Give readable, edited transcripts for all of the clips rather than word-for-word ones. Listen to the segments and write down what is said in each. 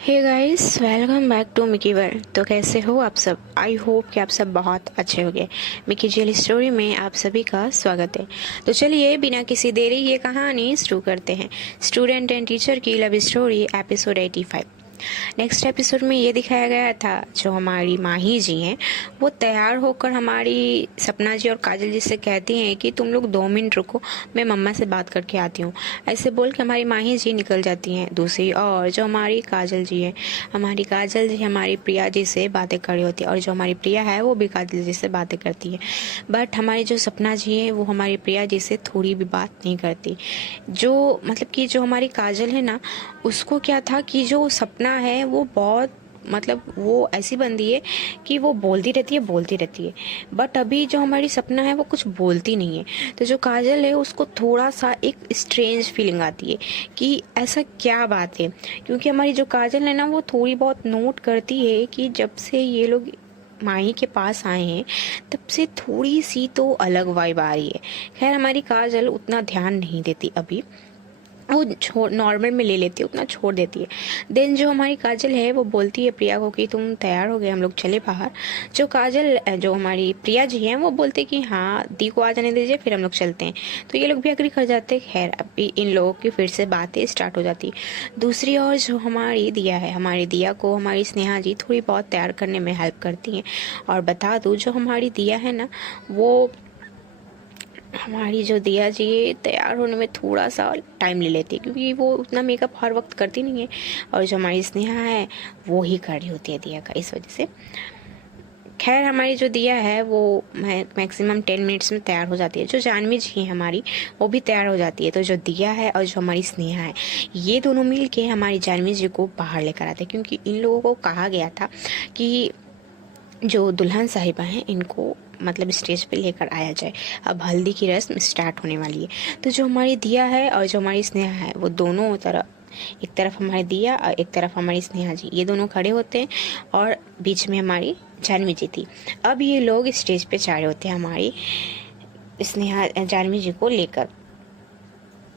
Hey guys, welcome back to Mickey world. तो कैसे हो आप सब? आई होप कि आप सब बहुत अच्छे होंगे। मिकी जेल स्टोरी में आप सभी का स्वागत है। तो चलिए बिना किसी देरी ये कहानी शुरू करते हैं। स्टूडेंट एंड टीचर की love story episode 85। Next episode में ये दिखाया गया था, जो हमारी माही जी हैं वो तैयार होकर हमारी सपना जी और काजल जी से कहती हैं कि तुम लोग 2 मिनट रुको, मैं मम्मा से बात करके आती हूँ। ऐसे बोल के हमारी माही जी निकल जाती हैं। दूसरी और जो हमारी काजल जी है, हमारी काजल जी हमारी प्रिया जी से बातें कर रही होती है, और जो हमारी प्रिया है वो भी काजल जी से बातें करती है। बट हमारी जो सपना जी है वो हमारी प्रिया जी से थोड़ी भी बात नहीं करती। जो मतलब कि जो हमारी काजल है ना, उसको क्या था कि जो सपना है वो बहुत मतलब वो ऐसी बंदी है कि वो बोलती रहती है। बट अभी जो हमारी सपना है वो कुछ बोलती नहीं है। तो जो काजल है उसको थोड़ा सा एक स्ट्रेंज फीलिंग आती है कि ऐसा क्या बात है, क्योंकि हमारी जो काजल है ना वो थोड़ी बहुत नोट करती है कि जब से ये लोग माही के पास आए हैं तब से थोड़ी सी तो अलग वाइब आ रही है। खैर हमारी काजल उतना ध्यान नहीं देती अभी, वो छोड़ नॉर्मल में ले लेती है, उतना छोड़ देती है। देन जो हमारी काजल है वो बोलती है प्रिया को कि तुम तैयार हो गए, हम लोग चले बाहर। जो हमारी प्रिया जी हैं वो बोलते कि हाँ दी को आ जाने दीजिए, फिर हम लोग चलते हैं। तो ये लोग भी एग्री कर जाते हैं। खैर अभी इन लोगों की फिर से बातें स्टार्ट हो जाती। दूसरी ओर जो हमारी दिया है, हमारी दिया को हमारी स्नेहा जी थोड़ी बहुत तैयार करने में हेल्प करती हैं। और बता दूँ जो हमारी दिया है ना, वो हमारी जो दिया जी तैयार होने में थोड़ा सा टाइम ले लेती है, क्योंकि वो उतना मेकअप हर वक्त करती नहीं है। और जो हमारी स्नेहा है वो ही कर रही होती है दिया का, इस वजह से। खैर हमारी जो दिया है वो मैक्सिमम 10 मिनट्स में तैयार हो जाती है। जो जानवी जी है हमारी वो भी तैयार हो जाती है। तो जो दिया है और जो हमारी स्नेहा है, ये दोनों मिल के हमारी जानवी जी को बाहर लेकर आते हैं, क्योंकि इन लोगों को कहा गया था कि जो दुल्हन साहिबा हैं इनको मतलब स्टेज पे लेकर आया जाए। अब हल्दी की रस्म स्टार्ट होने वाली है। तो जो हमारी दिया है और जो हमारी स्नेहा है वो दोनों तरफ, एक तरफ हमारी दिया और एक तरफ हमारी स्नेहा जी, ये दोनों खड़े होते हैं और बीच में हमारी जानवी जी थी। अब ये लोग स्टेज पे जा रहे होते हैं हमारी स्नेहा जानवी जी को लेकर।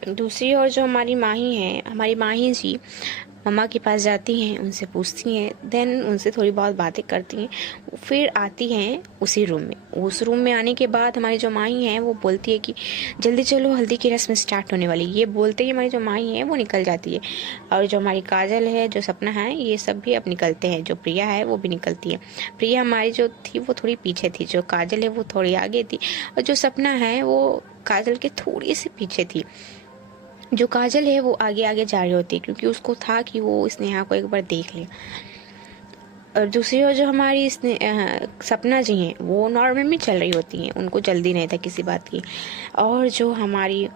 दूसरी ओर जो हमारी माही है, हमारी माही जी मम्मा के पास जाती हैं, उनसे पूछती हैं, देन उनसे थोड़ी बहुत बातें करती हैं, फिर आती हैं उसी रूम में। उस रूम में आने के बाद हमारी जो माही है वो बोलती है कि जल्दी चलो हल्दी की रस्म स्टार्ट होने वाली। ये बोलते ही हमारी जो माही है वो निकल जाती है। और जो हमारी काजल है, जो सपना है, ये सब भी अब निकलते हैं। जो प्रिया है वो भी निकलती है। प्रिया हमारी जो थी वो थोड़ी पीछे थी, जो काजल है वो थोड़ी आगे थी, और जो सपना है वो काजल के थोड़ी सी पीछे थी। जो काजल है वो आगे आगे जा रही होती है, क्योंकि उसको था कि वो स्नेहा को एक बार देख ले। और दूसरी ओर जो हमारी सपना जी हैं वो नॉर्मल में चल रही होती हैं, उनको जल्दी नहीं था किसी बात की। और जो हमारी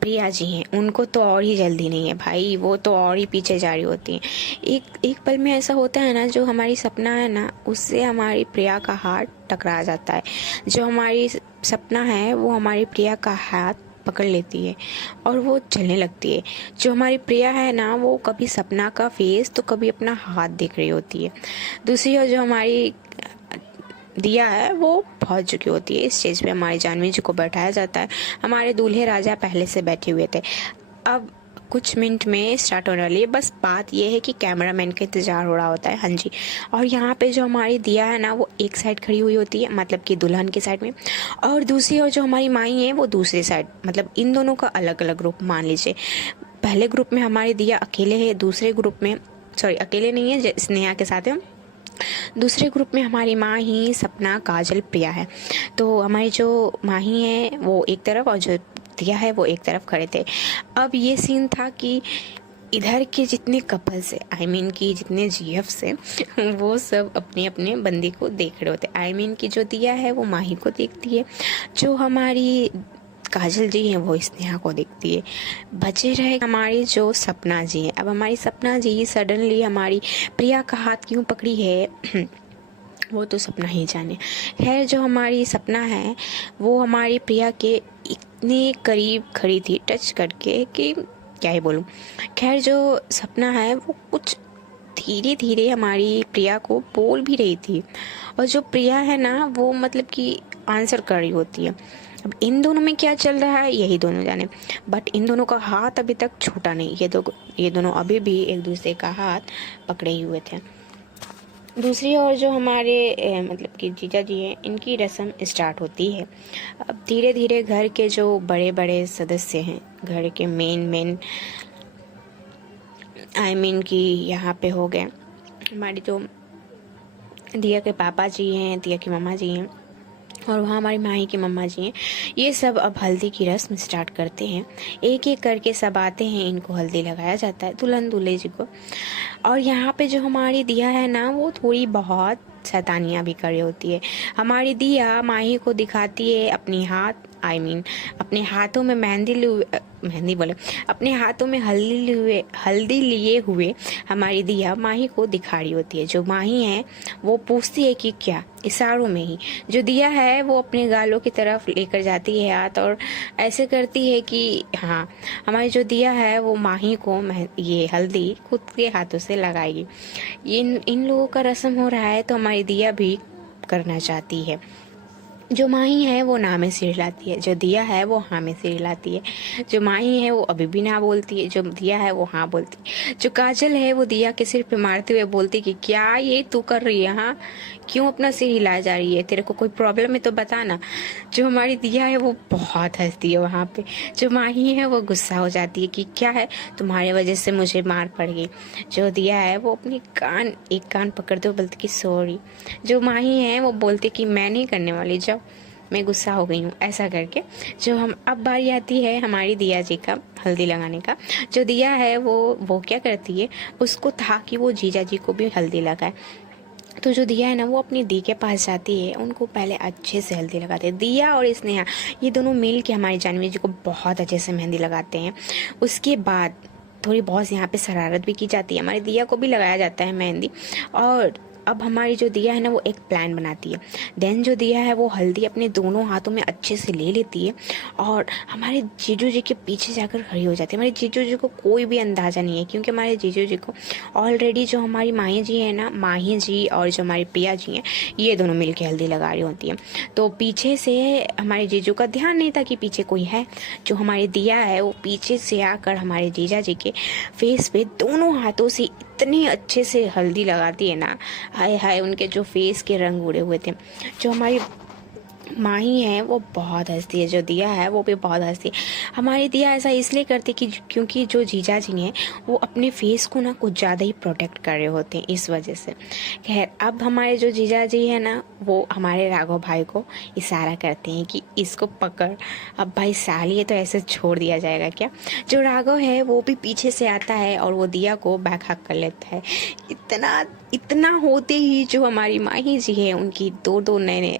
प्रिया जी हैं उनको तो और ही जल्दी नहीं है भाई, वो तो और ही पीछे जा रही होती हैं। एक एक पल में ऐसा होता है ना, जो हमारी सपना है ना उससे हमारी प्रिया का हाथ टकरा जाता है। जो हमारी सपना है वो हमारी प्रिया का हाथ पकड़ लेती है और वो चलने लगती है। जो हमारी प्रिया है ना वो कभी सपना का फेस तो कभी अपना हाथ देख रही होती है। दूसरी ओर जो हमारी दिया है वो पहुंच चुकी होती है। स्टेज पे हमारी जानवी जी को बैठाया जाता है। हमारे दूल्हे राजा पहले से बैठे हुए थे। अब कुछ मिनट में स्टार्ट होने वाली है। बस बात यह है कि कैमरामैन का इंतजार हो रहा होता है। हाँ जी। और यहाँ पे जो हमारी दिया है ना वो एक साइड खड़ी हुई होती है, मतलब कि दुल्हन की साइड में, और दूसरी ओर जो हमारी माई है वो दूसरी साइड। मतलब इन दोनों का अलग अलग ग्रुप मान लीजिए। पहले ग्रुप में हमारी दिया अकेले है, दूसरे ग्रुप में सॉरी अकेले नहीं है, स्नेहा के साथ है। दूसरे ग्रुप में हमारी माँ ही सपना काजल प्रिया है। तो हमारी जो माँ ही है वो एक तरफ और जो दिया है वो एक तरफ खड़े थे। अब ये सीन था कि इधर के जितने कपल्स है, आई मीन की जितने जीएफ है वो सब अपने अपने बंदी को देख रहे होते। आई मीन की जो दिया है वो माही को देखती है, जो हमारी काजल जी हैं वो स्नेहा को देखती है। बचे रहे हमारी जो सपना जी हैं। अब हमारी सपना जी सडनली हमारी प्रिया का हाथ क्यों पकड़ी है वो तो सपना ही जाने। खैर जो हमारी सपना है वो हमारी प्रिया के इतने करीब खड़ी थी टच करके कि क्या ही बोलूँ। खैर जो सपना है वो कुछ धीरे धीरे हमारी प्रिया को बोल भी रही थी, और जो प्रिया है ना वो मतलब कि आंसर कर रही होती है। अब इन दोनों में क्या चल रहा है यही दोनों जाने, बट इन दोनों का हाथ अभी तक छूटा नहीं। ये दोनों अभी भी एक दूसरे का हाथ पकड़े ही हुए थे। दूसरी ओर जो हमारे मतलब कि जीजा जी हैं, इनकी रस्म स्टार्ट होती है। अब धीरे धीरे घर के जो बड़े बड़े सदस्य हैं, घर के मेन कि यहाँ पे हो गए हमारी जो दिया के पापा जी हैं, दिया की मम्मा जी हैं, और वहाँ हमारी माही की मम्मा जी हैं। ये सब अब हल्दी की रस्म स्टार्ट करते हैं। एक एक करके सब आते हैं, इनको हल्दी लगाया जाता है दुल्हन दूल्हे जी को। और यहाँ पे जो हमारी दिया है ना, वो थोड़ी बहुत शैतानियाँ भी कर रही होती है। हमारी दिया माही को दिखाती है अपनी हाथ अपने हाथों में मेहंदी बोले, अपने हाथों में हल्दी लिए हुए हमारी दिया माही को दिखा रही होती है। जो माही है वो पूछती है कि क्या, इशारों में ही जो दिया है वो अपने गालों की तरफ लेकर जाती है हाथ, और ऐसे करती है कि हाँ, हमारी जो दिया है वो माही को ये हल्दी खुद के हाथों से लगाएगी। इन लोगों का रस्म हो रहा है, तो हमारी दिया भी करना चाहती है। जो माही है वो ना में सिर हिलाती है, जो दिया है वो हाँ में सिर हिलाती है। जो माही है वो अभी भी ना बोलती है, जो दिया है वो हाँ बोलती है। जो काजल है वो दिया के सिर पे मारते हुए बोलती कि क्या ये तू कर रही है, हाँ क्यों अपना सिर हिलाया जा रही है, तेरे को कोई प्रॉब्लम है तो बता ना। जो हमारी दिया है वो बहुत हंसती है वहाँ पे। जो माही है वो गुस्सा हो जाती है कि क्या है, तुम्हारे वजह से मुझे मार पड़ गई। जो दिया है वो अपनी एक कान पकड़ते हुए बोलती कि सॉरी। जो माही है वो बोलती कि मैं नहीं करने वाली, जाओ मैं गुस्सा हो गई हूँ, ऐसा करके। जो हम अब बारी आती है हमारी दिया जी का हल्दी लगाने का। जो दिया है वो क्या करती है, उसको था कि वो जीजा जी को भी हल्दी लगाए। तो जो दिया है ना, वो अपनी दी के पास जाती है, उनको पहले अच्छे से हल्दी लगाते हैं। दिया और स्नेहा ये दोनों मिल के हमारी जानवी जी को बहुत अच्छे से मेहंदी लगाते हैं। उसके बाद थोड़ी बहुत यहाँ पे शरारत भी की जाती है, हमारी दिया को भी लगाया जाता है मेहंदी। और अब हमारी जो दिया है ना, वो एक प्लान बनाती है। देन जो दिया है वो हल्दी अपने दोनों हाथों में अच्छे से ले लेती है और हमारे जीजू जी के पीछे जाकर खड़ी हो जाती है। हमारे जीजू जी को कोई भी अंदाज़ा नहीं है, क्योंकि हमारे जीजू जी को ऑलरेडी जो हमारी माही जी है ना, माही जी और जो हमारी प्रिया जी हैं, ये दोनों मिलकर हल्दी लगा रही होती है। तो पीछे से हमारे जीजू का ध्यान नहीं था कि पीछे कोई है। जो हमारी दिया है वो पीछे से आकर हमारे जीजा जी के फेस पे दोनों हाथों से इतनी अच्छे से हल्दी लगाती है ना, हाय हाय, उनके जो फेस के रंग उड़े हुए थे। जो हमारी माही है वो बहुत हंसती है, जो दिया है वो भी बहुत हंसती है। हमारी दिया ऐसा इसलिए करती कि क्योंकि जो जीजा जी हैं वो अपने फेस को ना कुछ ज़्यादा ही प्रोटेक्ट कर रहे होते हैं, इस वजह से। खैर, अब हमारे जो जीजा जी हैं ना, वो हमारे राघव भाई को इशारा करते हैं कि इसको पकड़। अब भाई साली है तो ऐसे छोड़ दिया जाएगा क्या। जो राघव है वो भी पीछे से आता है और वो दिया को बैक हक कर लेता है। इतना होते ही जो हमारी माही जी है, उनकी दो नए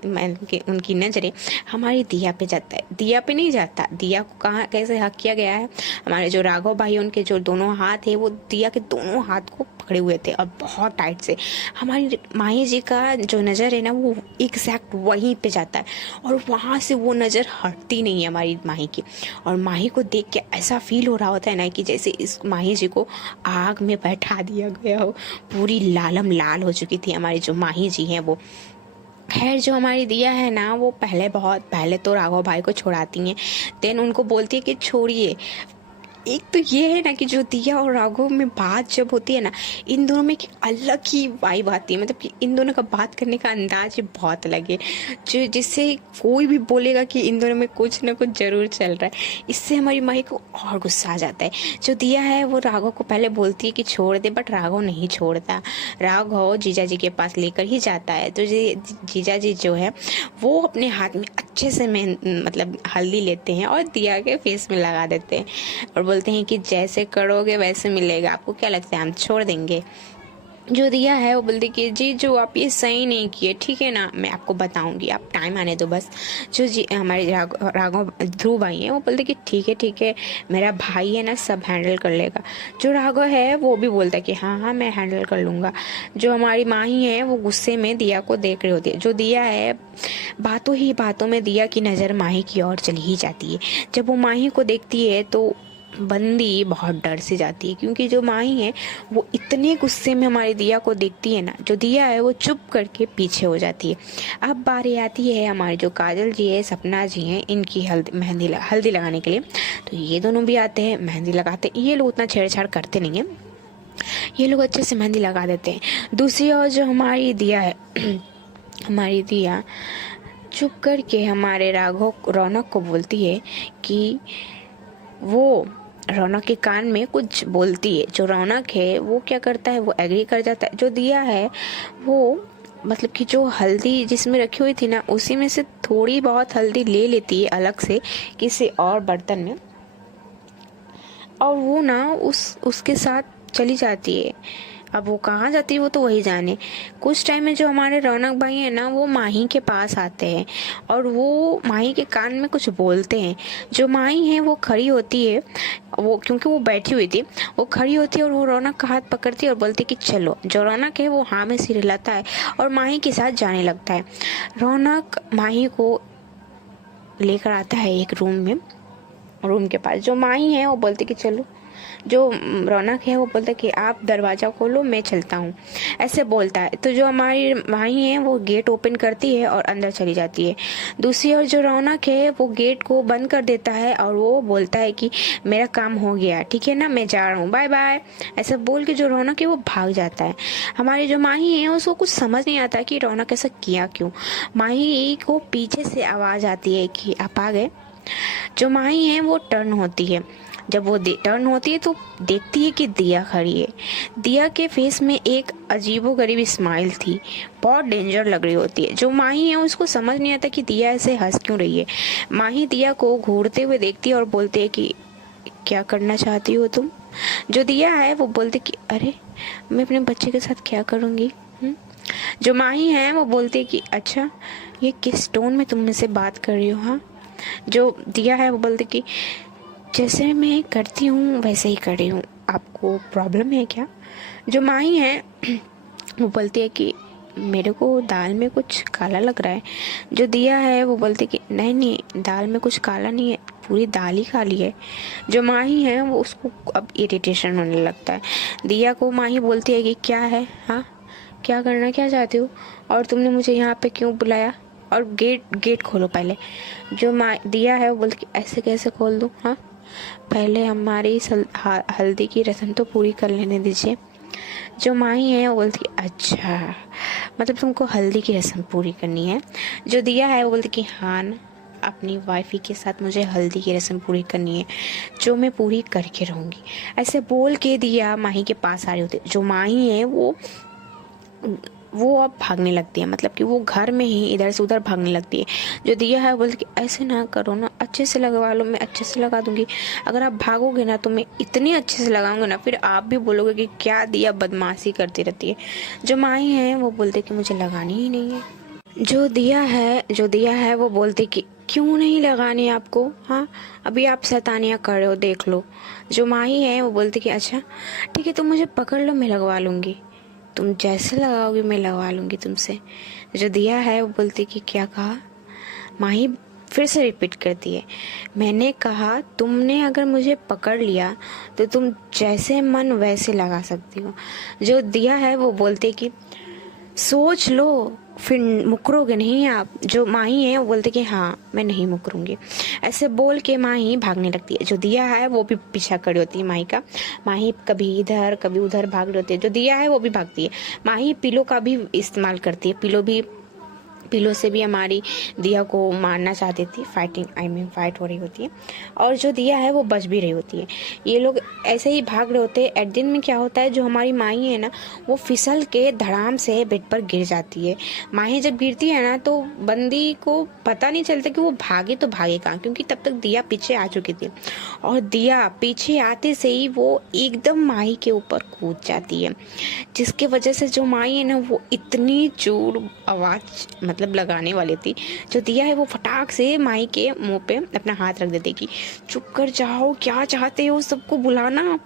उनकी नजरें हमारी दिया पे जाता है। दिया पे नहीं जाता, दिया को कहाँ कैसे हक किया गया है, हमारे जो राघव भाई उनके जो दोनों हाथ है वो दिया के दोनों हाथ को पकड़े हुए थे और बहुत टाइट से। हमारी माही जी का जो नज़र है ना, वो एग्जैक्ट वहीं पे जाता है और वहाँ से वो नज़र हटती नहीं है हमारी माही की। और माही को देख के ऐसा फील हो रहा होता है ना कि जैसे इस माही जी को आग में बैठा दिया गया हो। पूरी लालम लाल हो चुकी थी हमारी जो माही जी हैं वो। खैर, जो हमारी दिया है ना, वो पहले तो राघव भाई को छुड़ाती हैं, देन उनको बोलती है कि छोड़िए। एक तो ये है ना कि जो दिया और राघव में बात जब होती है ना, इन दोनों में एक अलग ही वाइब आती है। मतलब कि इन दोनों का बात करने का अंदाज ही बहुत अलग है, जो जिससे कोई भी बोलेगा कि इन दोनों में कुछ ना कुछ जरूर चल रहा है। इससे हमारी माही को और गुस्सा आ जाता है। जो दिया है वो राघव को पहले बोलती है कि छोड़ दे, बट राघव नहीं छोड़ता। राघव जीजा जी के पास लेकर ही जाता है। तो जीजा जी जो है वो अपने हाथ में अच्छे से मतलब हल्दी लेते हैं और दिया के फेस में लगा देते हैं और बोलते हैं कि जैसे करोगे वैसे मिलेगा, आपको क्या लगता है हम छोड़ देंगे। जो दिया है वो बोलती कि जी जो आप ये सही नहीं किए, ठीक है ना, मैं आपको बताऊंगी, आप टाइम आने दो बस। जो जी हमारे राघव ध्रुव भाई हैं वो बोलते कि ठीक है, मेरा भाई है ना, सब हैंडल कर लेगा। जो राघव है वो भी बोलता है कि हाँ मैं हैंडल कर लूँगा। जो हमारी माही है वो गुस्से में दिया को देख रही होती है। जो दिया है बातों में दिया की नज़र माही की ओर चली ही जाती है। जब वो माही को देखती है तो बंदी बहुत डर से जाती है, क्योंकि जो माही है वो इतने गुस्से में हमारी दिया को देखती है ना, जो दिया है वो चुप करके पीछे हो जाती है। अब बारी आती है हमारे जो काजल जी है, सपना जी हैं, इनकी हल्दी लगाने के लिए। तो ये दोनों भी आते हैं, मेहंदी लगाते हैं। ये लोग उतना छेड़छाड़ करते नहीं हैं, ये लोग अच्छे से मेहंदी लगा देते हैं। दूसरी ओर जो हमारी दिया है हमारी दिया चुप करके हमारे रौनक को बोलती है कि वो रौनक के कान में कुछ बोलती है। जो रौनक है वो क्या करता है, वो एग्री कर जाता है। जो दिया है वो मतलब कि जो हल्दी जिसमें रखी हुई थी ना, उसी में से थोड़ी बहुत हल्दी ले लेती है अलग से किसी और बर्तन में, और वो ना उसके साथ चली जाती है। अब वो कहाँ जाती है वो तो वही जाने। कुछ टाइम में जो हमारे रौनक भाई हैं ना, वो माही के पास आते हैं और वो माही के कान में कुछ बोलते हैं। जो माही है वो खड़ी होती है, वो क्योंकि वो बैठी हुई थी, वो खड़ी होती है और वो रौनक का हाथ पकड़ती है और बोलती है कि चलो। जो रौनक है वो हाँ में सिर हिलाता है और माही के साथ जाने लगता है। रौनक माही को लेकर आता है एक रूम के पास। जो माही है वो बोलती कि चलो। जो रौनक है वो बोलता है कि आप दरवाज़ा खोलो, मैं चलता हूँ, ऐसे बोलता है। तो जो हमारी माही है वो गेट ओपन करती है और अंदर चली जाती है। दूसरी ओर जो रौनक है वो गेट को बंद कर देता है और वो बोलता है कि मेरा काम हो गया, ठीक है ना, मैं जा रहा हूँ, बाय बाय, ऐसा बोल के जो रौनक है वो भाग जाता है। हमारी जो माही है उसको कुछ समझ नहीं आता कि रौनक ऐसा किया क्यों। माही को पीछे से आवाज़ आती है कि आप आ गए। जो माही है वो टर्न होती है। जब वो टर्न होती है तो देखती है कि दिया खड़ी है। दिया के फेस में एक अजीबोगरीब स्माइल थी, बहुत डेंजर लग रही होती है। जो माही है उसको समझ नहीं आता कि दिया ऐसे हंस क्यों रही है। माही दिया को घूरते हुए देखती है और बोलती है कि क्या करना चाहती हो तुम। जो दिया है वो बोलती कि अरे मैं अपने बच्चे के साथ क्या करूँगी। जो माही है वो बोलती है कि अच्छा ये किस टोन में तुम मुझसे बात कर रही हो। हाँ। जो दिया है वो बोलती कि जैसे मैं करती हूँ वैसे ही कर रही हूँ, आपको प्रॉब्लम है क्या। जो माही है वो बोलती है कि मेरे को दाल में कुछ काला लग रहा है। जो दिया है वो बोलती है कि नहीं नहीं, दाल में कुछ काला नहीं है, पूरी दाल ही काली है। जो माही है वो उसको अब इरिटेशन होने लगता है। दिया को माही बोलती है कि क्या है, हाँ क्या करना क्या चाहती हो, और तुमने मुझे यहाँ पे क्यों बुलाया, और गेट खोलो पहले। जो दिया है वो बोलती कि ऐसे कैसे खोल दूँ, हाँ पहले हमारी हल्दी की रस्म तो पूरी कर लेने दीजिए। जो माही है वो बोलती अच्छा मतलब तुमको हल्दी की रस्म पूरी करनी है। जो दिया है वो बोलती कि हाँ ना, अपनी वाइफी के साथ मुझे हल्दी की रस्म पूरी करनी है, जो मैं पूरी करके रहूँगी। ऐसे बोल के दिया माही के पास आ रही होती। जो माही है वो अब भागने लगती है, मतलब कि वो घर में ही इधर से उधर भागने लगती है। जो दिया है बोलती कि ऐसे ना करो ना, अच्छे से लगवा लो, मैं अच्छे से लगा दूंगी। अगर आप भागोगे ना तो मैं इतनी अच्छे से लगाऊंगी ना, फिर आप भी बोलोगे कि क्या दिया बदमाशी करती रहती है। जो माही है वो बोलते कि मुझे लगानी ही नहीं है। जो दिया है वो बोलते कि क्यों नहीं लगानी आपको, हाँ अभी आप शैतानियाँ कर रहे हो, देख लो। जो माही है वो बोलती कि अच्छा ठीक है, तुम मुझे पकड़ लो, मैं लगवा लूँगी, तुम जैसे लगाओगी मैं लगवा लूँगी तुमसे। जो दिया है वो बोलती कि क्या कहा। माही फिर से रिपीट करती है, मैंने कहा तुमने अगर मुझे पकड़ लिया तो तुम जैसे मन वैसे लगा सकती हो। जो दिया है वो बोलते कि सोच लो, फिर मुकरोगे नहीं आप। जो माही है वो बोलते कि हाँ मैं नहीं मुकरूंगी। ऐसे बोल के माही भागने लगती है। जो दिया है वो भी पीछा खड़ी होती है माही का। माही कभी इधर कभी उधर भाग रही होती है। जो दिया है वो भी भागती है। माही पिलो का भी इस्तेमाल करती है। पिलो से भी हमारी दिया को मारना चाहती थी, फाइट हो रही होती है, और जो दिया है वो बच भी रही होती है। ये लोग ऐसे ही भाग रहे होते हैं। एट दिन में क्या होता है, जो हमारी माही है ना वो फिसल के धड़ाम से बेड पर गिर जाती है। माही जब गिरती है ना तो बंदी को पता नहीं चलता कि वो भागे तो भागे कहाँ, क्योंकि तब तक दिया पीछे आ चुकी थी, और दिया पीछे आते से ही वो एकदम माही के ऊपर कूद जाती है, जिसके वजह से जो माही है ना वो इतनी जोर आवाज़ मतलब लगाने वाली थी। जो दिया है वो फटाक से माही के मुंह पे अपना हाथ रख देती कि चुप कर जाओ, क्या चाहते हो, सबको बुलाना।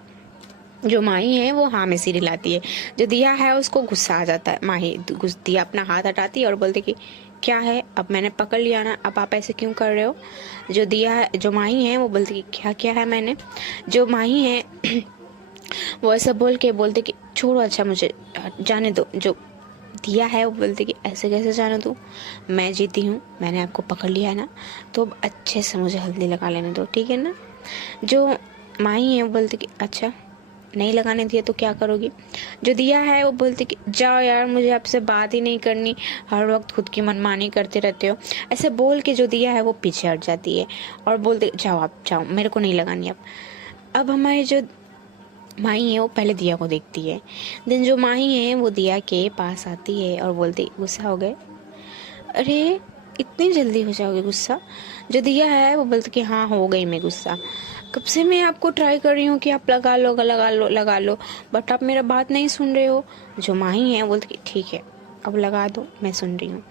जो माही है वो हाँ में सिर हिलाती है। जो दिया है उसको गुस्सा आ जाता है। दिया अपना हाथ हटाती है और बोलती कि क्या है, अब मैंने पकड़ लिया ना, अब आप ऐसे क्यों कर रहे हो? जो दिया है, जो माही है वो बोलती कि क्या क्या है मैंने। जो माही है वो ऐसा बोलते कि छोड़ो, अच्छा मुझे जाने दो। जो दिया है वो बोलते कि ऐसे कैसे जाने दो, मैं जीती हूँ, मैंने आपको पकड़ लिया है ना, तो अब अच्छे से मुझे हल्दी लगा लेने दो, ठीक है ना। जो माही है वो बोलती कि अच्छा नहीं लगाने दिया तो क्या करोगी। जो दिया है वो बोलती कि जाओ यार, मुझे आपसे बात ही नहीं करनी, हर वक्त खुद की मनमानी करते रहते हो। ऐसे बोल के जो दिया है वो पीछे हट जाती है और बोलते जाओ आप जाओ, मेरे को नहीं लगानी अब हमारी जो माही है वो पहले दिया को देखती है। देन जो माही है वो दिया के पास आती है और बोलती गुस्सा हो गए, अरे इतनी जल्दी हो जाओगे गुस्सा। जो दिया है वो बोलती कि हाँ हो गई मैं गुस्सा, कब से मैं आपको ट्राई कर रही हूँ कि आप लगा लो लगा लो लगा लो, बट आप मेरा बात नहीं सुन रहे हो। जो माही है वो बोलती कि ठीक है अब लगा दो, मैं सुन रही हूँ।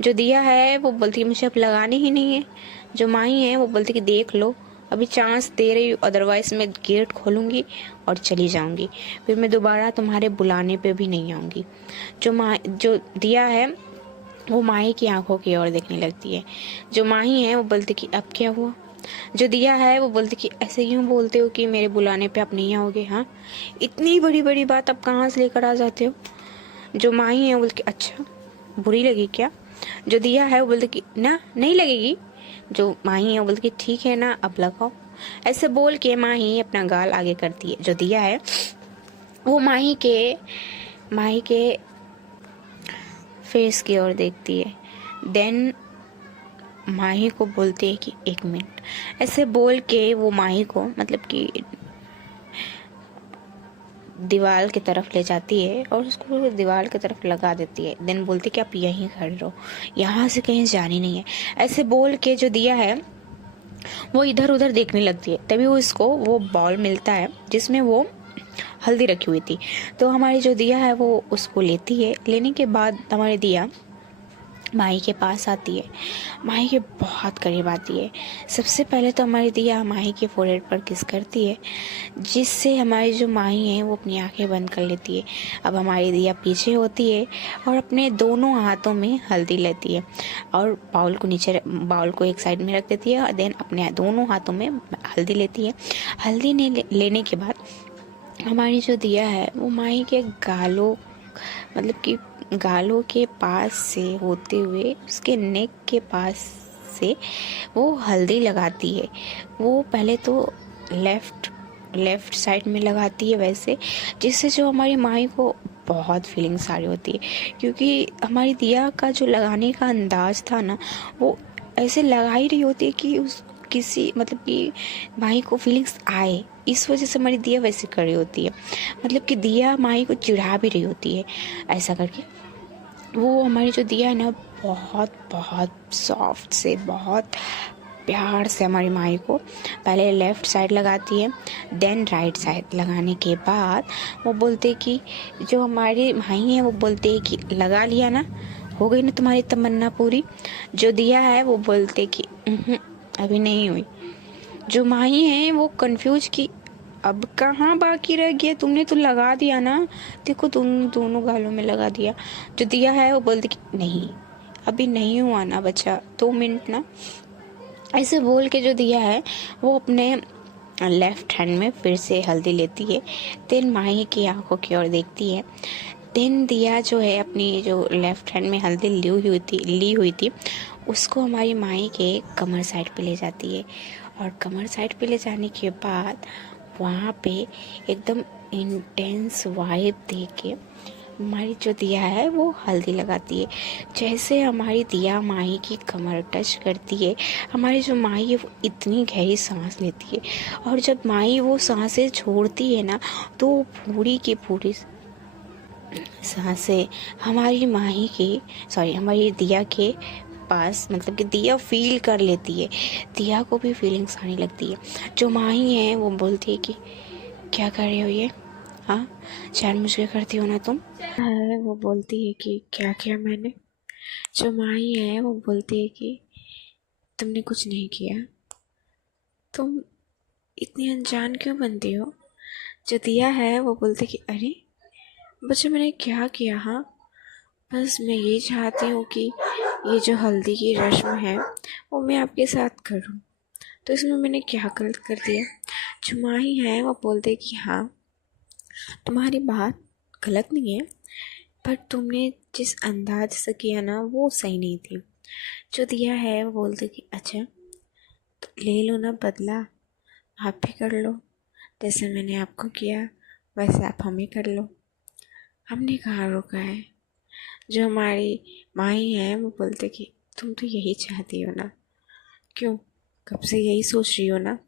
जो दिया है वो बोलती है मुझे अब लगानी ही नहीं है। जो माही है वो बोलती कि देख लो, अभी चांस दे रही हूँ, अदरवाइज मैं गेट खोलूंगी और चली जाऊंगी, फिर मैं दोबारा तुम्हारे बुलाने पे भी नहीं आऊंगी। जो दिया है वो माही की आंखों की ओर देखने लगती है। जो माही है वो बोलती कि अब क्या हुआ। जो दिया है वो बोलती कि ऐसे यूं बोलते हो कि मेरे बुलाने पे आप नहीं आओगे, हाँ इतनी बड़ी बड़ी बात आप कहाँ से लेकर आ जाते हो। जो माही है वो बोलती कि अच्छा बुरी लगी क्या। जो दिया है वो बोलती कि ना नहीं लगेगी। जो माही है वो बोलती कि ठीक है ना अब लगाओ। ऐसे बोल के माही अपना गाल आगे करती है। जो दिया है वो माही के फेस की ओर देखती है। देन माही को बोलती है कि एक मिनट। ऐसे बोल के वो माही को मतलब कि दीवार की तरफ ले जाती है और उसको दीवार की तरफ लगा देती है। देन बोलती कि आप यहीं खड़े रहो, यहाँ से कहीं जानी नहीं है। ऐसे बोल के जो दिया है वो इधर उधर देखने लगती है। तभी वो बॉल मिलता है जिसमें वो हल्दी रखी हुई थी। तो हमारी जो दिया है वो उसको लेती है। लेने के बाद हमारी दिया माही के पास आती है, माही के बहुत करीब आती है। सबसे पहले तो हमारी दिया माही के फोrehead पर किस करती है, जिससे हमारी जो माही है वो अपनी आंखें बंद कर लेती है। अब हमारी दिया पीछे होती है और अपने दोनों हाथों में हल्दी लेती है और बाउल को एक साइड में रख देती है और देन अपने दोनों हाथों में हल्दी लेती है। हल्दी लेने के बाद हमारी जो दिया है वो माही के मतलब कि गालों के पास से होते हुए उसके नेक के पास से वो हल्दी लगाती है। वो पहले तो लेफ्ट साइड में लगाती है वैसे, जिससे जो हमारी माही को बहुत फीलिंग्स आ रही होती है, क्योंकि हमारी दिया का जो लगाने का अंदाज था ना, वो ऐसे लगा ही रही होती है कि उस किसी मतलब कि माही को फीलिंग्स आए, इस वजह से हमारी दिया वैसे कर रही होती है। मतलब कि दिया माही को चिढ़ा भी रही होती है ऐसा करके। वो हमारी जो दिया है ना बहुत बहुत सॉफ्ट से बहुत प्यार से हमारी माही को पहले लेफ़्ट साइड लगाती है, देन राइट साइड। लगाने के बाद वो बोलते कि जो हमारी माही है वो बोलते कि लगा लिया ना, हो गई ना तुम्हारी तमन्ना पूरी। जो दिया है वो बोलते कि अभी नहीं हुई। जो माही है वो कंफ्यूज कि अब कहाँ बाकी रह गया, तुमने तो लगा दिया ना, देखो तुम दोनों गालों में लगा दिया। जो दिया है वो बोलती कि नहीं अभी नहीं हुआ ना बच्चा, 2 मिनट ना। ऐसे बोल के जो दिया है वो अपने लेफ्ट हैंड में फिर से हल्दी लेती है। देन माही की आंखों की ओर देखती है। देन दिया जो है अपनी जो लेफ्ट हैंड में हल्दी ली हुई थी उसको हमारी माही के कमर साइड पे ले जाती है। और कमर साइड पे ले जाने के बाद वहाँ पे एकदम इंटेंस वाइब दे के हमारी जो दिया है वो हल्दी लगाती है। जैसे हमारी दिया माही की कमर टच करती है, हमारी जो माही है वो इतनी गहरी सांस लेती है और जब माही वो सांसें छोड़ती है ना तो पूरी की पूरी सांसें हमारी दिया के पास मतलब कि दिया फील कर लेती है। दिया को भी फीलिंग्स आने लगती है। जो माही है वो बोलती है कि क्या कर रही हो ये, हाँ जान मुझ के करती हो ना तुम। है वो बोलती है कि क्या किया मैंने। जो माही है वो बोलती है कि तुमने कुछ नहीं किया, तुम इतनी अनजान क्यों बनती हो। जो दिया है वो बोलती कि अरे बच्चे मैंने क्या किया, हाँ बस मैं ये चाहती हूँ कि ये जो हल्दी की रस्म है वो मैं आपके साथ करूं, तो इसमें मैंने क्या गलत कर दिया? जो माही है वो बोलते कि हाँ, तुम्हारी बात गलत नहीं है, पर तुमने जिस अंदाज से किया ना वो सही नहीं थी। जो दिया है वो बोलते कि अच्छा, तो ले लो ना बदला, आप भी कर लो, जैसे मैंने आपको किया वैसे आप हमें कर लो। हमने कहाँ रोका है? जो हमारी माही है वो बोलते कि तुम तो यही चाहती हो ना, क्यों, कब से यही सोच रही हो ना?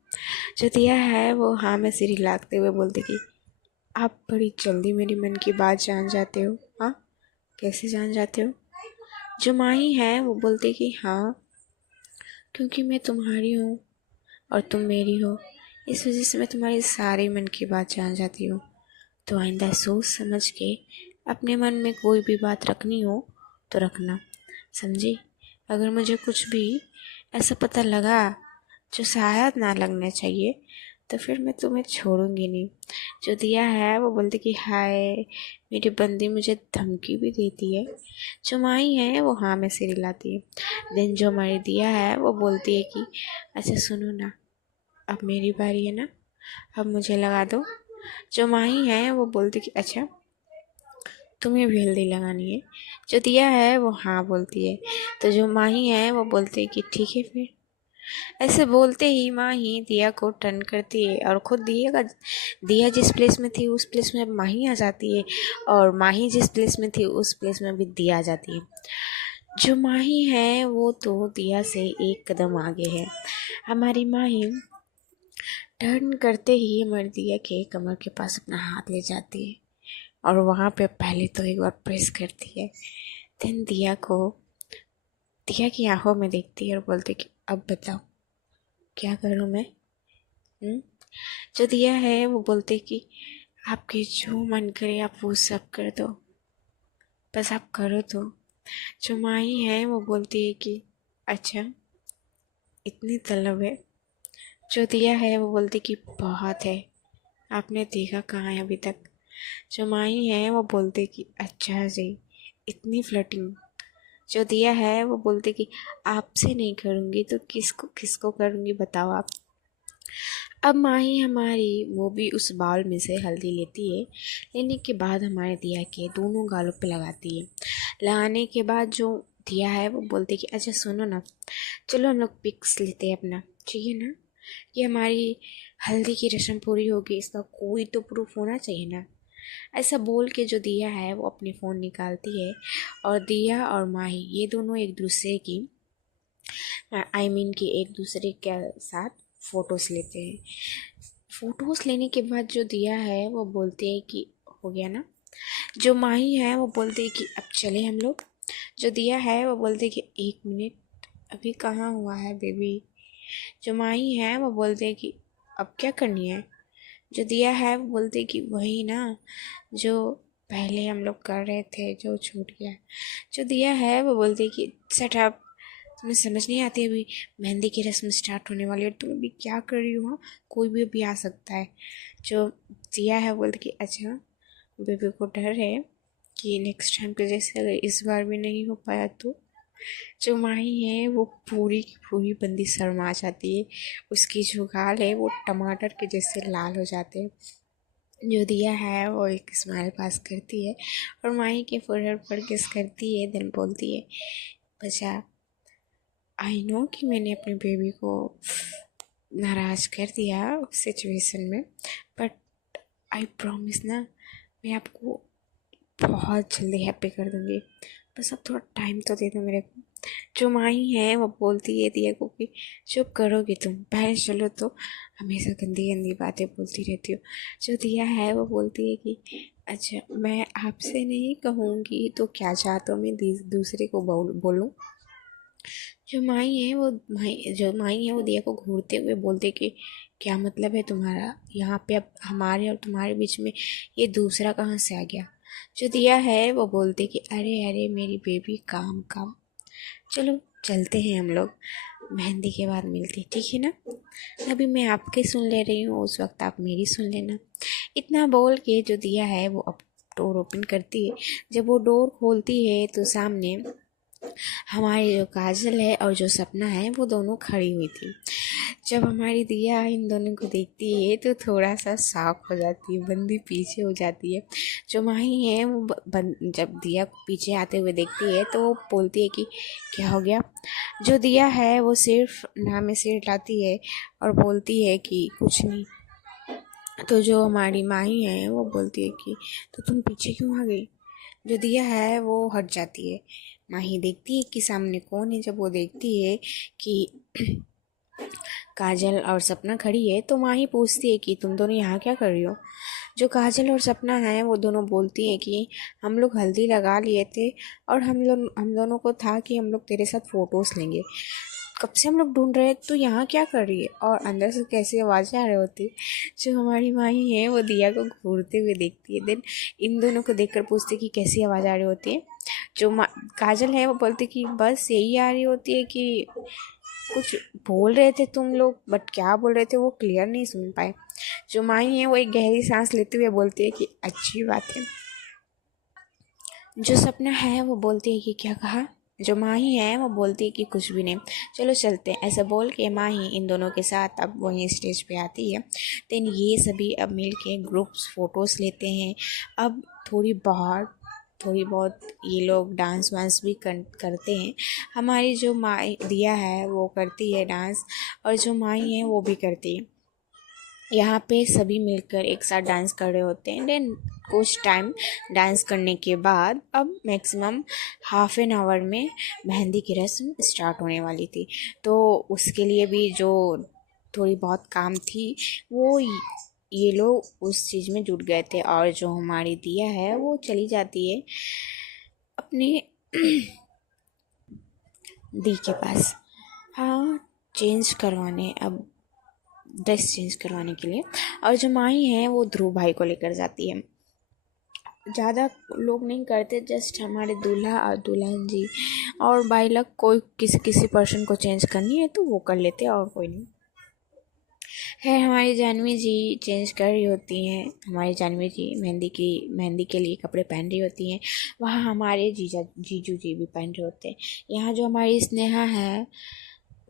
जो दिया है वो हाँ में सिर हिलाते हुए बोलते कि आप बड़ी जल्दी मेरी मन की बात जान जाते हो। हाँ, कैसे जान जाते हो? जो माही है वो बोलते कि हाँ, क्योंकि मैं तुम्हारी हूँ और तुम मेरी हो, इस वजह से मैं तुम्हारी सारी मन की बात जान जाती हूँ। तो आइंदा सोच समझ के अपने मन में कोई भी बात रखनी हो तो रखना, समझी? अगर मुझे कुछ भी ऐसा पता लगा जो शायद ना लगना चाहिए, तो फिर मैं तुम्हें छोड़ूंगी नहीं। जो दिया है वो बोलती कि हाय, मेरी बंदी मुझे धमकी भी देती है। जो माई है वो हाँ में सिर हिलाती है। देन जो हमारी दिया है वो बोलती है कि अच्छा सुनो ना, अब मेरी बारी है ना, अब मुझे लगा दो। जो माही है वो बोलती कि अच्छा, तुम्हें भी हल्दी लगानी है? जो दिया है वो हाँ बोलती है। तो जो माही है वो बोलते हैं कि ठीक है फिर। ऐसे बोलते ही माही दिया को टर्न करती है और खुद दिया जिस प्लेस में थी उस प्लेस में माही आ जाती है, और माही जिस प्लेस में थी उस प्लेस में भी दिया आ जाती है। जो माही है वो तो दिया से एक कदम आगे है। हमारी माही टर्न करते ही हमारी दिया के कमर के पास अपना हाथ ले जाती है और वहाँ पे पहले तो एक बार प्रेस करती है। देन दिया की आंखों में देखती है और बोलती कि अब बताओ क्या करूँ मैं? जो दिया है वो बोलते कि आपके जो मन करे आप वो सब कर दो, बस आप करो तो। जो माही है वो बोलती है कि अच्छा, इतनी तलब है? जो दिया है वो बोलती कि बहुत है, आपने देखा कहाँ है अभी तक? जो माही है वो बोलते कि अच्छा जी, इतनी फ्लर्टिंग? जो दिया है वो बोलते कि आपसे नहीं करूँगी तो किसको किसको करूँगी बताओ आप? अब माही हमारी वो भी उस बाउल में से हल्दी लेती है। लेने के बाद हमारे दिया के दोनों गालों पे लगाती है। लगाने के बाद जो दिया है वो बोलते कि अच्छा सुनो ना, चलो हम लोग पिक्स लेते हैं अपना, चाहिए ना? ये हमारी हल्दी की रस्म पूरी होगी, इसका कोई तो प्रूफ होना चाहिए ना। ऐसा बोल के जो दिया है वो अपने फ़ोन निकालती है और दिया और माही ये दोनों एक दूसरे की कि एक दूसरे के साथ फ़ोटोज़ लेते हैं। फ़ोटोज़ लेने के बाद जो दिया है वो बोलते हैं कि हो गया ना? जो माही है वो बोलते हैं कि अब चले हम लोग। जो दिया है वो बोलते हैं कि एक मिनट, अभी कहाँ हुआ है बेबी? जो माही है वो बोलते हैं कि अब क्या करनी है? जो दिया है वो बोलते हैं कि वही ना जो पहले हम लोग कर रहे थे जो छूट गया। जो दिया है वो बोलते हैं कि सेट अप, तुम्हें समझ नहीं आती? अभी मेहंदी की रस्म स्टार्ट होने वाली है और तुम अभी क्या कर रही हो? हाँ, कोई भी आ सकता है। जो दिया है बोलते कि अच्छा, बेबी को डर है कि नेक्स्ट टाइम पे जैसे अगर इस बार भी नहीं हो पाया तो। जो माही है वो पूरी की पूरी बंदी शर्मा जाती है, उसकी जो गाल है वो टमाटर के जैसे लाल हो जाते हैं। जो दिया है वो एक स्माइल पास करती है और माही के फोrehead पर किस करती है, देन बोलती है बचा, आई नो कि मैंने अपने बेबी को नाराज़ कर दिया उस सिचुएशन में, बट आई प्रॉमिस ना, मैं आपको बहुत जल्दी हैप्पी कर दूँगी, बस अब थोड़ा टाइम तो दे दो मेरे को। जो माही है वो बोलती है दिया को कि चुप करोगी तुम, पहले चलो, तो हमेशा गंदी गंदी बातें बोलती रहती हो। जो दिया है वो बोलती है कि अच्छा, मैं आपसे नहीं कहूँगी तो क्या चाहते हो मैं दूसरे को बोलूँ? जो माई है वो दिया को घूरते हुए बोलते कि क्या मतलब है तुम्हारा? यहाँ पे अब हमारे और तुम्हारे बीच में ये दूसरा कहाँ से आ गया? जो दिया है वो बोलते कि अरे अरे मेरी बेबी, काम काम, चलो चलते हैं हम लोग, मेहंदी के बाद मिलते हैं, ठीक है ना? अभी मैं आपके सुन ले रही हूँ, उस वक्त आप मेरी सुन लेना। इतना बोल के जो दिया है वो अब डोर ओपन करती है। जब वो डोर खोलती है तो सामने हमारी जो काजल है और जो सपना है वो दोनों खड़ी हुई थी। जब हमारी दिया इन दोनों को देखती है तो थोड़ा सा शॉक हो जाती है, बंदी पीछे हो जाती है। जो माही है वो जब दिया को पीछे आते हुए देखती है तो वो बोलती है कि क्या हो गया। जो दिया है वो सिर्फ नाम में सिर हिलाती है और बोलती है कि कुछ नहीं। तो जो हमारी माही है वो बोलती है कि तो तुम पीछे क्यों आ गई। जो दिया है वो हट जाती है। माही देखती है कि सामने कौन है। जब वो देखती है कि काजल और सपना खड़ी है तो माही पूछती है कि तुम दोनों यहाँ क्या कर रही हो। जो काजल और सपना है वो दोनों बोलती है कि हम लोग हल्दी लगा लिए थे और हम दोनों को था कि हम लोग तेरे साथ फोटोज लेंगे। कब से हम लोग ढूंढ रहे हैं तो यहाँ क्या कर रही है। और अंदर से कैसी आवाज़ें आ रही होती। जो हमारी माही है वो दिया को घूरते हुए देखती है। देन इन दोनों को देखकर पूछती कि कैसी आवाज़ आ रही होती है। जो काजल है वो बोलती कि बस यही आ रही होती है कि कुछ बोल रहे थे तुम लोग, बट क्या बोल रहे थे वो क्लियर नहीं सुन पाए। जो माही है वो एक गहरी सांस लेते हुए बोलती है कि अच्छी बात है। जो सपना है वो बोलती है कि क्या कहा। जो माही है वो बोलती है कि कुछ भी नहीं, चलो चलते हैं। ऐसा बोल के माही इन दोनों के साथ अब वहीं स्टेज पे आती है। देन ये सभी अब मिल के ग्रुप्स फोटोज़ लेते हैं। अब थोड़ी बहुत ये लोग डांस वांस भी करते हैं। हमारी जो माई दिया है वो करती है डांस और जो माई है वो भी करती है। यहाँ पे सभी मिलकर एक साथ डांस कर रहे होते हैं। देन कुछ टाइम डांस करने के बाद अब मैक्सिमम हाफ एन आवर में मेहंदी की रस्म स्टार्ट होने वाली थी। तो उसके लिए भी जो थोड़ी बहुत काम थी वो ये लोग उस चीज़ में जुट गए थे। और जो हमारी दिया है वो चली जाती है अपने दी के पास, हाँ, चेंज करवाने, अब ड्रेस चेंज करवाने के लिए। और जो माही है वो ध्रुव भाई को लेकर जाती है। ज़्यादा लोग नहीं करते, जस्ट हमारे दूल्हा और दुल्हन जी और बाई लक कोई किसी पर्सन को चेंज करनी है तो वो कर लेते हैं और कोई नहीं है। हमारी जानवी जी चेंज कर रही होती हैं। हमारी जानवी जी मेहंदी के लिए कपड़े पहन रही होती हैं। वहाँ हमारे जीजू जी भी पहन रहे होते हैं। यहाँ जो हमारी स्नेहा है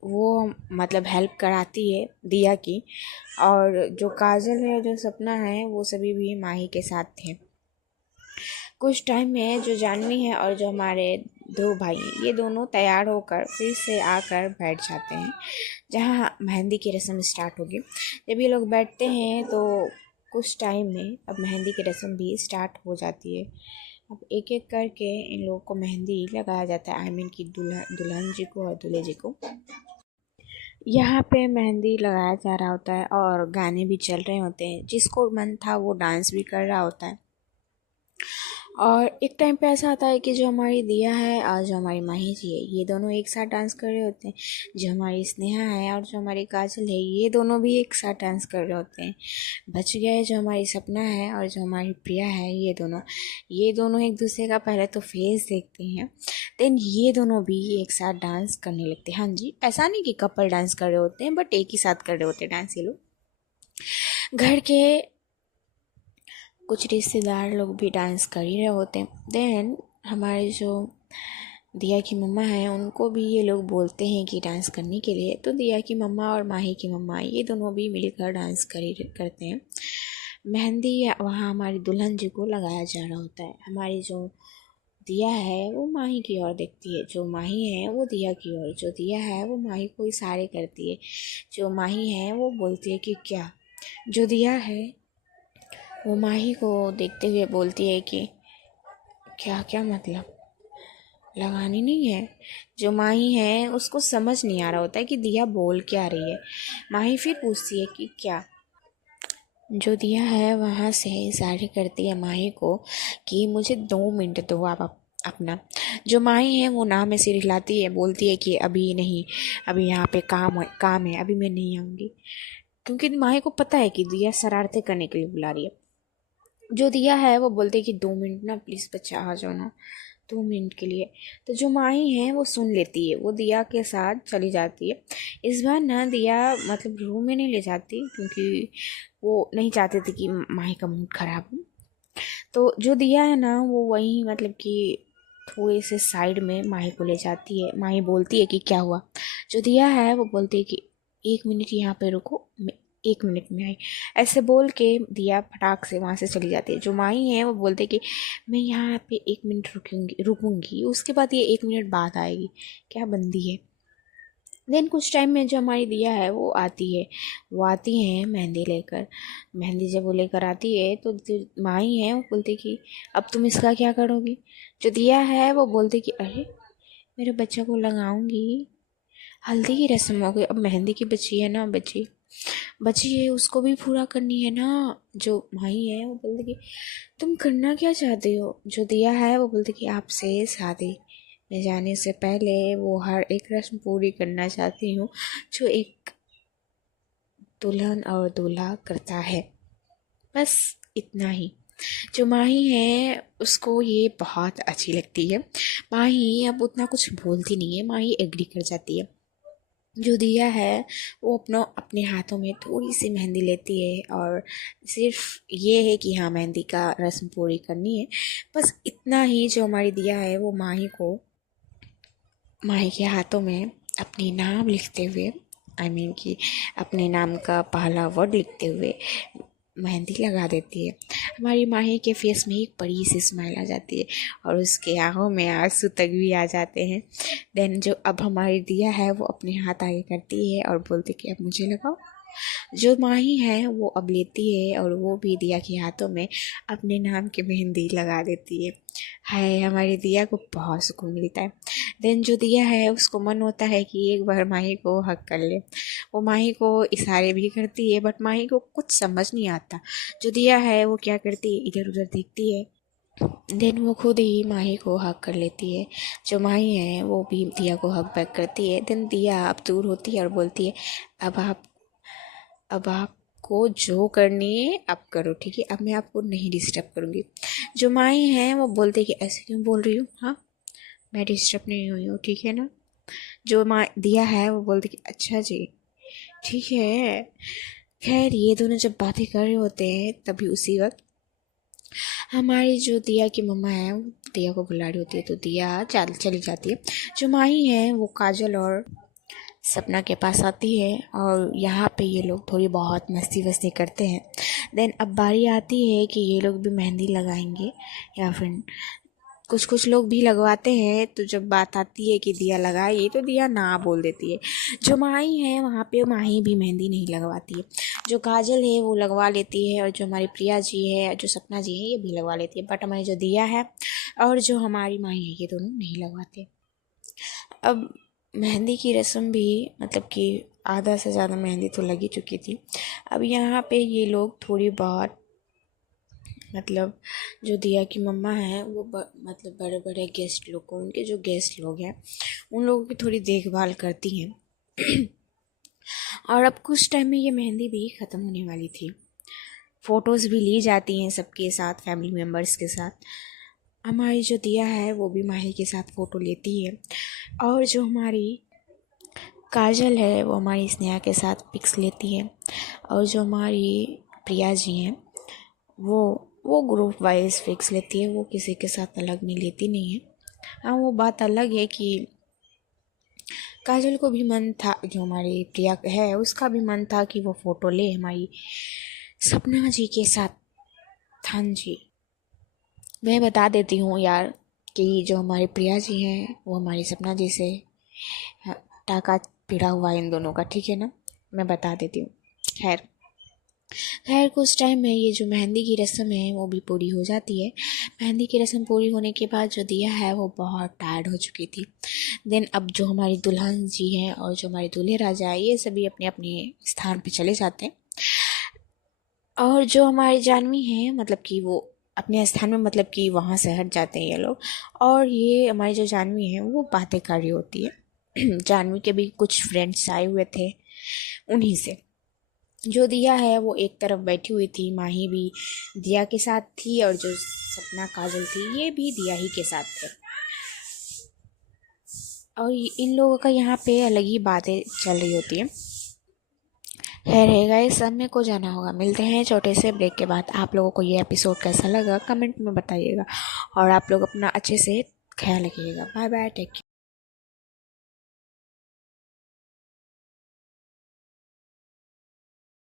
वो मतलब हेल्प कराती है दिया की। और जो काजल है जो सपना है वो सभी भी माही के साथ थे। कुछ टाइम में जो जानवी है और जो हमारे दो भाई ये दोनों तैयार होकर फिर से आकर बैठ जाते हैं जहाँ मेहंदी की रस्म स्टार्ट होगी। जब ये लोग बैठते हैं तो कुछ टाइम में अब मेहंदी की रस्म भी स्टार्ट हो जाती है। अब एक एक करके इन लोगों को मेहंदी लगाया जाता है, आई मीन कि दुल्हन जी को और दूल्हे जी को। यहाँ पे मेहंदी लगाया जा रहा होता है और गाने भी चल रहे होते हैं। जिसको मन था वो डांस भी कर रहा होता है। और एक टाइम पे ऐसा आता है कि जो हमारी दिया है और जो हमारी माही जी है ये दोनों एक साथ डांस कर रहे होते हैं। जो हमारी स्नेहा है और जो हमारी काजल है ये दोनों भी एक साथ डांस कर रहे होते हैं। बच गए जो हमारी सपना है और जो हमारी प्रिया है ये दोनों एक दूसरे का पहले तो फेस देखते हैं। देन ये दोनों भी एक साथ डांस करने लगते हैं। हाँ जी, ऐसा नहीं कि कपल डांस कर रहे होते हैं, बट एक ही साथ कर रहे होते हैं डांस ये लोग। घर के कुछ रिश्तेदार लोग भी डांस कर ही रहे होते हैं। देन हमारे जो दिया की मम्मा हैं उनको भी ये लोग बोलते हैं कि डांस करने के लिए। तो दिया की मम्मा और माही की मम्मा ये दोनों भी मिलकर डांस करते हैं। मेहंदी वहाँ हमारी दुल्हन जी को लगाया जा रहा होता है। हमारी जो दिया है वो माही की ओर देखती है, जो माही है वो दिया की ओर, जो दिया है वो माही को इशारे करती है। जो माही है वो बोलती है कि क्या। जो दिया है वो माही को देखते हुए बोलती है कि क्या क्या मतलब, लगानी नहीं है। जो माही है उसको समझ नहीं आ रहा होता है कि दिया बोल क्या रही है। माही फिर पूछती है कि क्या। जो दिया है वहाँ से इशारे करती है माही को कि मुझे 2 मिनट दो आप अपना। जो माही है वो ना में सिर हिलाती है, बोलती है कि अभी नहीं, अभी यहाँ पे काम है, अभी मैं नहीं आऊँगी। क्योंकि माही को पता है कि दिया शरारतें करने के लिए बुला रही है। जो दिया है वो बोलते कि 2 मिनट ना प्लीज़ बच्चा आ जाओ ना, 2 मिनट के लिए। तो जो माही है वो सुन लेती है, वो दिया के साथ चली जाती है। इस बार ना दिया मतलब रूम में नहीं ले जाती क्योंकि वो नहीं चाहती थी कि माही का मूड ख़राब हो। तो जो दिया है ना वो वहीं मतलब कि थोड़े से साइड में माही को ले जाती है। माही बोलती है कि क्या हुआ। जो दिया है वो बोलती है कि 1 मिनट यहाँ पे रुको, मैं 1 मिनट में आई। ऐसे बोल के दिया फटाक से वहाँ से चली जाती है। जो माही है वो बोलते है कि मैं यहाँ पे 1 मिनट रुकूंगी, उसके बाद ये 1 मिनट बाद आएगी। क्या बंदी है। देन कुछ टाइम में जो हमारी दिया है वो आती है। वो आती है मेहंदी लेकर। मेहंदी जब वो लेकर आती है तो जो माई है वो बोलती कि अब तुम इसका क्या करोगी। जो दिया है वो बोलती कि अरे मेरे बच्चे को लगाऊंगी, हल्दी की रस्म हो गई, अब मेहंदी की बची है ना, बची बची है उसको भी पूरा करनी है ना। जो माई है वो बोलती कि तुम करना क्या चाहते हो। जो दिया है वो बोलती कि आपसे शादी में जाने से पहले वो हर एक रस्म पूरी करना चाहती हूँ जो एक दुल्हन और दूल्हा करता है। बस इतना ही। जो माही है उसको ये बहुत अच्छी लगती है। माही अब उतना कुछ बोलती नहीं है, माही एग्री कर जाती है। जो दिया है वो अपने हाथों में थोड़ी सी मेहंदी लेती है और सिर्फ ये है कि हाँ मेहंदी का रस्म पूरी करनी है, बस इतना ही। जो हमारी दिया है वो माही के हाथों में अपनी नाम लिखते हुए, कि अपने नाम का पहला वर्ड लिखते हुए मेहंदी लगा देती है। हमारी माही के फेस में एक बड़ी सी स्माइल आ जाती है और उसके आंखों में आंसू तक भी आ जाते हैं। देन जो अब हमारी दिया है वो अपने हाथ आगे करती है और बोलती कि अब मुझे लगाओ। जो माही है वो अब लेती है और वो भी दिया के हाथों में अपने नाम की मेहंदी लगा देती है। हाय, हमारी दिया को बहुत सुकून मिलता है। देन जो दिया है उसको मन होता है कि एक बार माही को हक कर ले। वो माही को इशारे भी करती है बट माही को कुछ समझ नहीं आता। जो दिया है वो क्या करती है, इधर उधर देखती है। देन वो खुद ही माही को हक कर लेती है। जो माही है वो भी दिया को हक बैक करती है। देन दिया अब दूर होती है और बोलती है अब आपको जो करनी है आप करो, ठीक है, अब मैं आपको नहीं डिस्टर्ब करूँगी। जो माई है वो बोलते कि ऐसे क्यों बोल रही हूँ, हाँ मैं डिस्टर्ब नहीं हुई हूँ, ठीक है ना। जो माँ दिया है वो बोलते कि अच्छा जी ठीक है। खैर ये दोनों जब बातें कर रहे होते हैं तभी उसी वक्त हमारी जो दिया की मम्मा है वो दिया को बुला रही होती है, तो दिया चली जाती है। जो माही है वो काजल और सपना के पास आती है और यहाँ पे ये लोग थोड़ी बहुत मस्ती वस्ती करते हैं। देन अब बारी आती है कि ये लोग भी मेहंदी लगाएंगे या फिर कुछ कुछ लोग भी लगवाते हैं। तो जब बात आती है कि दिया लगाई तो दिया ना बोल देती है। जो माही है वहाँ पे माही भी मेहंदी नहीं लगवाती है। जो काजल है वो लगवा लेती है और जो हमारी प्रिया जी है, जो सपना जी है, ये भी लगवा लेती है। बट हमारी जो दिया है और जो हमारी माही है ये दोनों नहीं लगवाते। अब मेहंदी की रस्म भी कि आधा से ज़्यादा मेहंदी तो लगी चुकी थी। अब यहाँ पे ये लोग थोड़ी बहुत जो दिया की मम्मा है वो बड़े बड़े गेस्ट लोग को, उनके जो गेस्ट लोग हैं उन लोगों की थोड़ी देखभाल करती हैं। और अब कुछ टाइम में ये मेहंदी भी ख़त्म होने वाली थी। फ़ोटोज़ भी ली जाती हैं सबके साथ, फैमिली मेम्बर्स के साथ। हमारी जो दिया है वो भी माही के साथ फ़ोटो लेती है और जो हमारी काजल है वो हमारी स्नेहा के साथ पिक्स लेती है और जो हमारी प्रिया जी हैं वो ग्रुप वाइज पिक्स लेती है, वो किसी के साथ अलग में लेती नहीं है। हाँ वो बात अलग है कि काजल को भी मन था, जो हमारी प्रिया है उसका भी मन था कि वो फ़ोटो ले हमारी सपना जी के साथ। हाँ जी, मैं बता देती हूँ यार कि जो हमारी प्रिया जी हैं वो हमारी सपना जी से टाका भिड़ा हुआ है इन दोनों का, ठीक है ना, मैं बता देती हूँ। खैर कुछ टाइम में ये जो मेहंदी की रस्म है वो भी पूरी हो जाती है। मेहंदी की रस्म पूरी होने के बाद जो दिया है वो बहुत टायर्ड हो चुकी थी। देन अब जो हमारी दुल्हन जी हैं और जो हमारे दूल्हे राजा है ये सभी अपने अपने स्थान पे चले जाते हैं और जो हमारी जानवी हैं कि वो अपने स्थान में कि वहाँ से हट जाते हैं ये लोग। और ये हमारी जो जानवी है वो बातें कर रही होती है। जानवी के भी कुछ फ्रेंड्स आए हुए थे उन्हीं से। जो दिया है वो एक तरफ बैठी हुई थी, माही भी दिया के साथ थी और जो सपना काजल थी ये भी दिया ही के साथ थे। और इन लोगों का यहाँ पे अलग ही बातें चल रही होती हैं। खैर है गाइस, सब में को जाना होगा। मिलते हैं छोटे से ब्रेक के बाद। आप लोगों को ये एपिसोड कैसा लगा कमेंट में बताइएगा और आप लोग अपना अच्छे से ख्याल रखिएगा। Bye bye, take care.